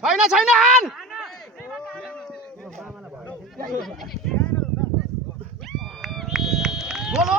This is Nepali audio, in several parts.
छैन छैन बोलो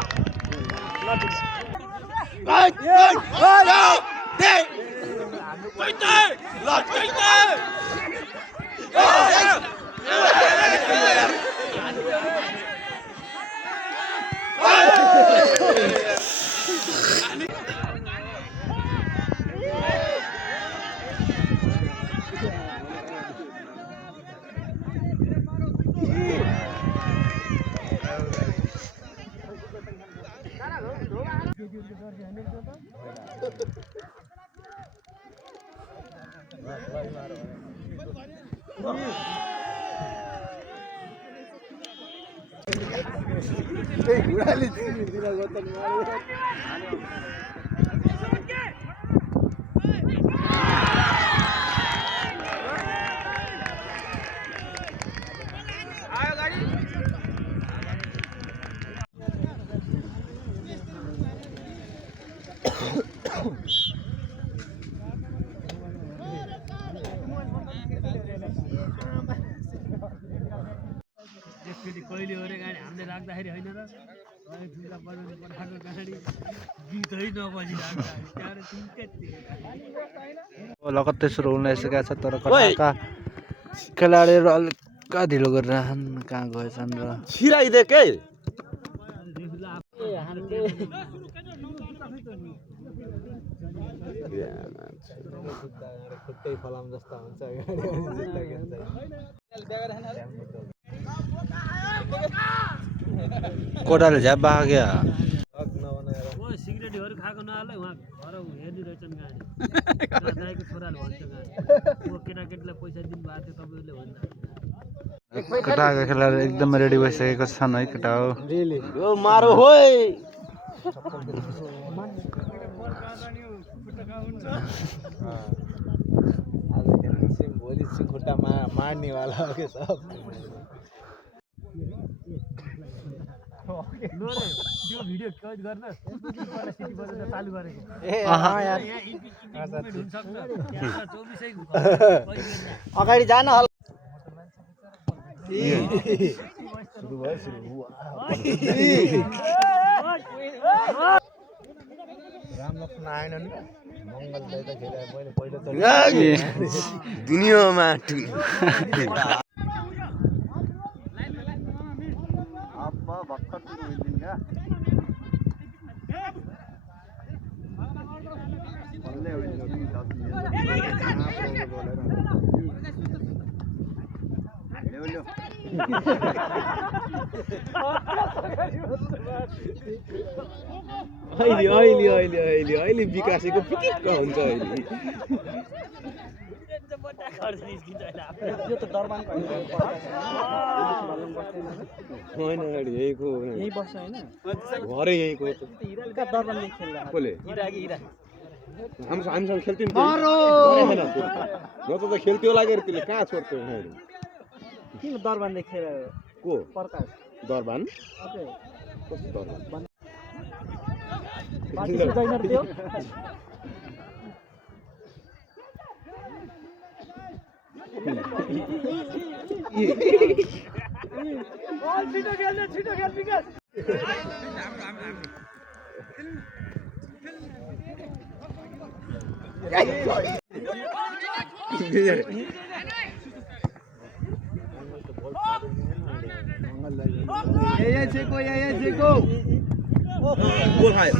कहिले हो रे गाडी हामीले राख्दाखेरि होइन र ठुला बनाउनु पठाएको गाडी गीतै नबजिरहेको लगत्तै सुरु हुन आइसकेको छ तर कताका खेलाडीहरू अलिक ढिलो गरिरहन् कहाँ गएछन् र छिराइदे के खुट्टै फलाम जस्ता हुन्छ कोटाले झ्याप बाख्यो क्या सिगरेटहरू खाएको नहालै उहाँ घर हेरिरहेछन् गाडी दाइको छोराले भन्छ गाडी केटाकेटीलाई पैसा दिनुभएको थियो तपाईँहरूले भन्दा केटाका खेलाडी एकदमै रेडी भइसकेको छन् है केटा हो मारो होइ भोलि खुट्टा मार्ने वाला हो के सब त्यो भिडियो कैद गर्न चालु गरेको अगाडि जान रामलक्ष्मण आएन नि मङ्गल दाइ त खेले पहिलो दुनियाँमा भर्खर सुरु हुँदैन क्या अहिले विकासेको पिटिक्क हुन्छ अहिले होइन यहीँको यहीँ बस्छ होइन घरै यहीँको कसले हामीसँग खेल्थ्यो नि न त खेल्थ्यो लागेर त्यसले कहाँ छोड्थ्यो किन दरबान देखेर को प्रकाश दरबान कस्तो दरबान छिटो खेल विकास गोल खायो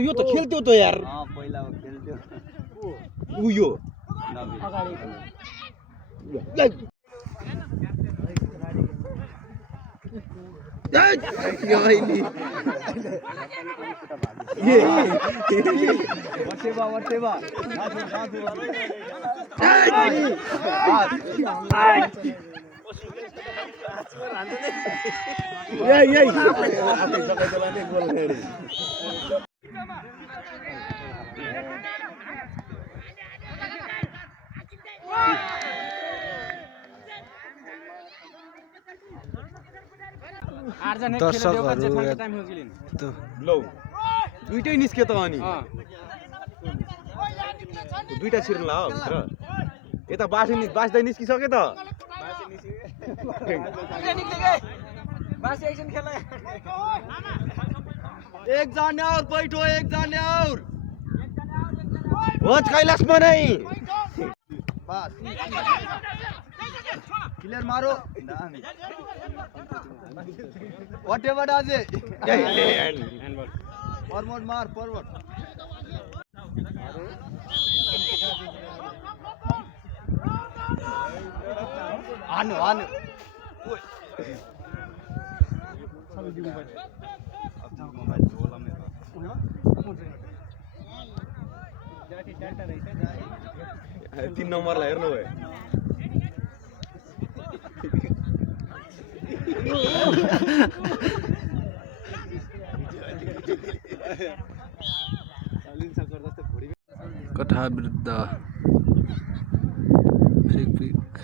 यो त खेल्थ्यो त यार पहिला खेल्थ्यो उयो दर्शकहरू लौ दुईटै निस्क्यो त अनि दुईटा छिर्नु हो भित्र यता बाँच्दै निस्किसक्यो त एक जाने और बैठो एक जाने और वच कैलाश बनाई बस क्लियर मारो व्हाटएवर डज इट फॉरवर्ड मार फॉरवर्ड आनु आनु तीन नम्बरलाई हेर्नु भयो कठा विरुद्ध फ्री किक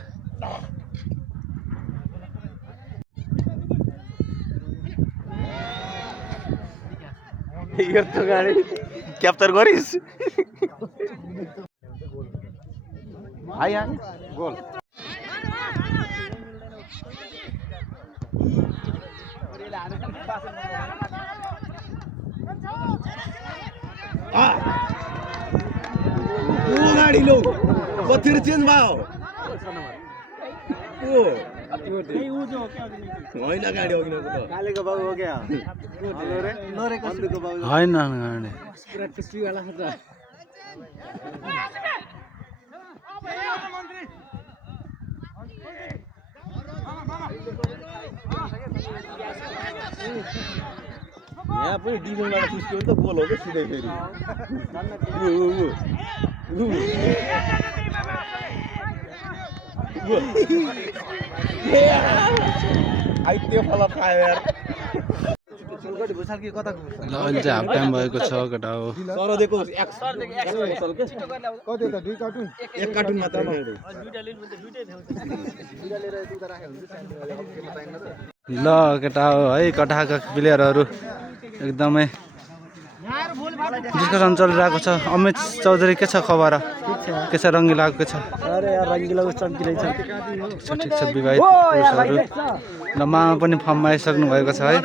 हेर्छ गाडी क्याप्चर गरिस् आया गोल गाडी लो कतिर चेन्ज भयो होइन गाडी अघिनको त कालेको बाबु हो क्या होइन यहाँ पनि डिफेन्सबाट चुस्क्यो भने त गोल हो क्या सिधै फेरि आइत्यो फला खायो यार ल अहिले चाहिँ हाफ टाइम भएको छ केटा हो सरदेखको एक कार्टुन मात्र ल केटा हो है कठाका प्लेयरहरू एकदमै डिस्कसन चलिरहेको छ अमित चौधरी के छ खबर के छ रङ्गिलाको के छ अरे यार रङ्गिलाको चम्किँदै छ ठिक छ विवाहित पुरुषहरू ल मामा पनि फर्ममा आइसक्नु भएको छ है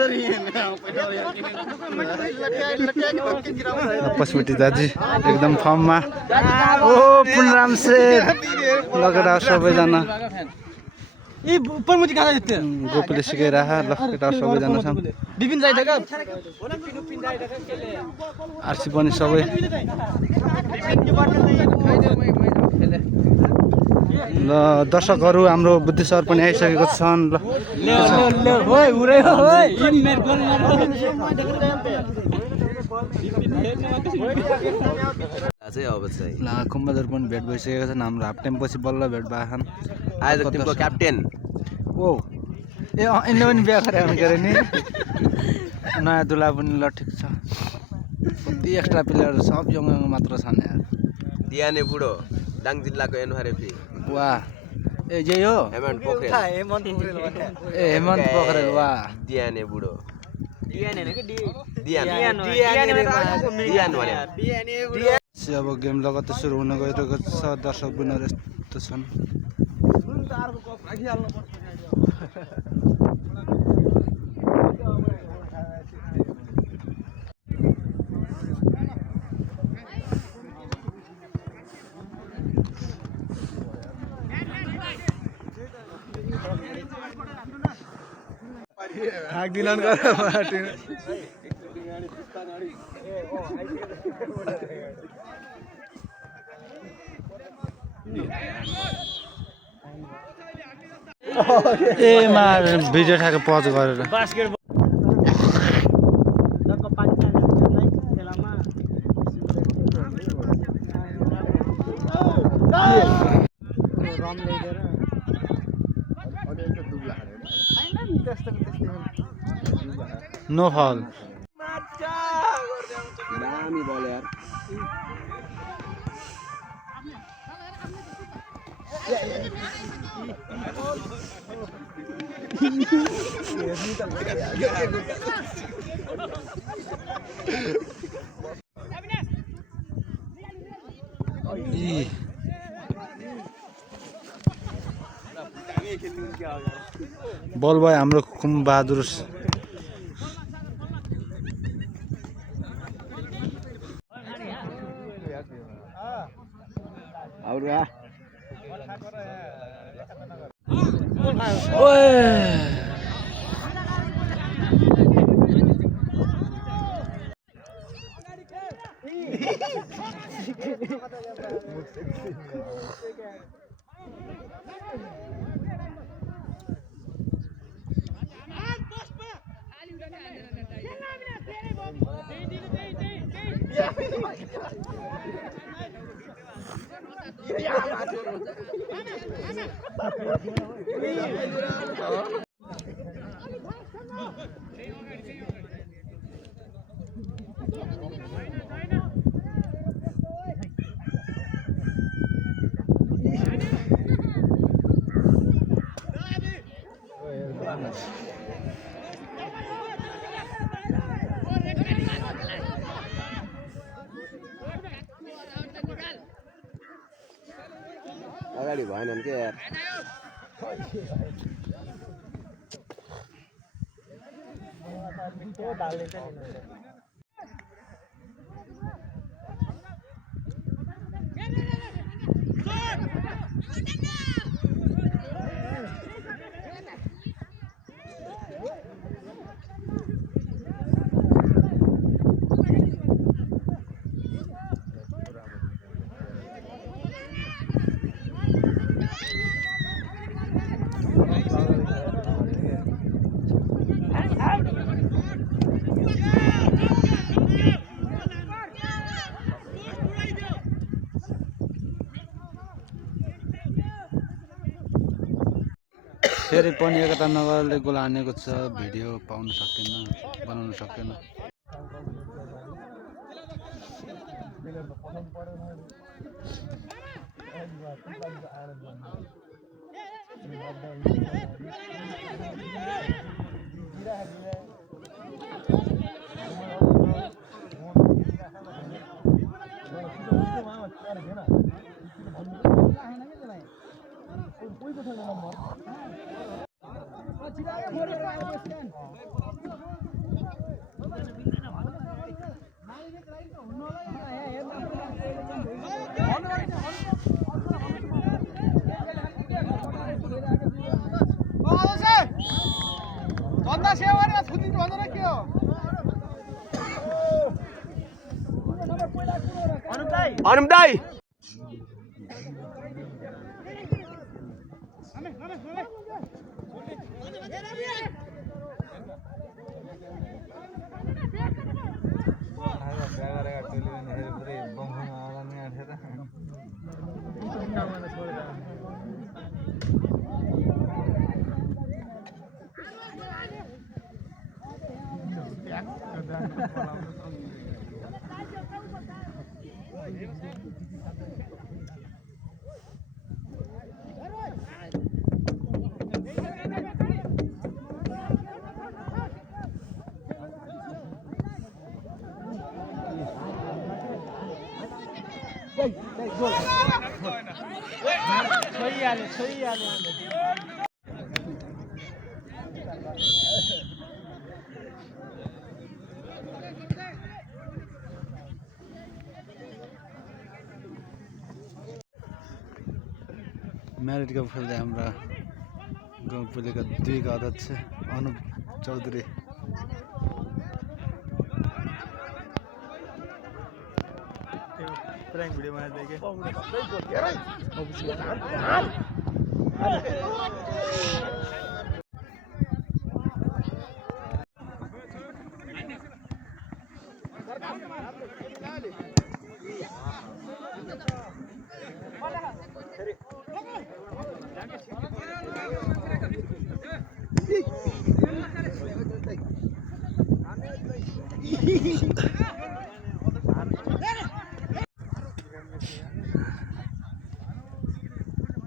पशुपति दाजी एकदम फर्ममा ओ पुनराम सेठ लगेर सबैजना गोपीले सिकाइरह ल केटा सबैजना छन् आरसी पनि सबै ल दर्शकहरू हाम्रो बुद्धि सर पनि आइसकेको छन् ल कुम्बदर पनि भेट भइसकेका छन् हाम्रो हाफ टाइम पछि बल्ल भेट भएछन् आज टिमको क्याप्टेन ओ ए यिनले पनि बिहा गरेर के अरे नि नयाँ दुला पनि ल ठिक छ कति एक्स्ट्रा प्लेयर सब यङ मात्र छन् यार दियाने बुढो दाङ जिल्लाको एनआरएफी वाह ए यही हो हेमन्त पोखरेल ए हेमन्त पोखरेल वाह दियाने बुढो अब गेम लगातार सुरु हुन गइरहेको छ दर्शक बिनर यस्तो छन् ए मा भिडियो ठाके पज गरेर नो फल दामी बल यार बल भाइ हाम्रो खुम बहादुर अगाडि भएन के यार फेरि पनि एकता नगरले गोल हानेको छ भिडियो पाउन सकेन बनाउन सकेन अनुप दाई म्यारिड कप खेल्दै हाम्रा गाउँपालिका 2 का अध्यक्ष अनुप चौधरी प्रैंक वीडियो बना देंगे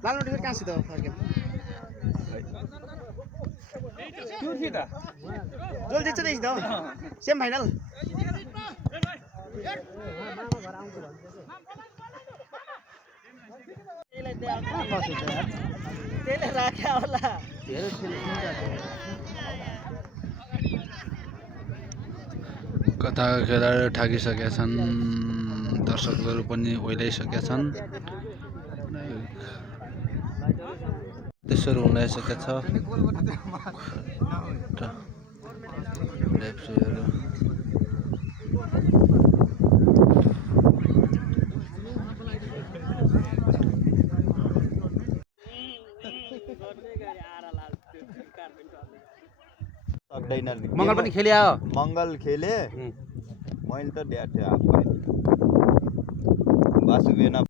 लाल नोटिस कहाँ सिधा फर्क्यो जोल जित्छ नि एकदम सेम फाइनल त्यसले राख्या होला कथा खेलाडी ठाकिसकेका छन् दर्शकहरू पनि ओइलाइसकेका छन् त्यसरी हुनाइसकेको छ लेप्सीहरू सक्दैन मङ्गल पनि खेलिया हो मङ्गल खेले मैले त ड्याट बासु भेना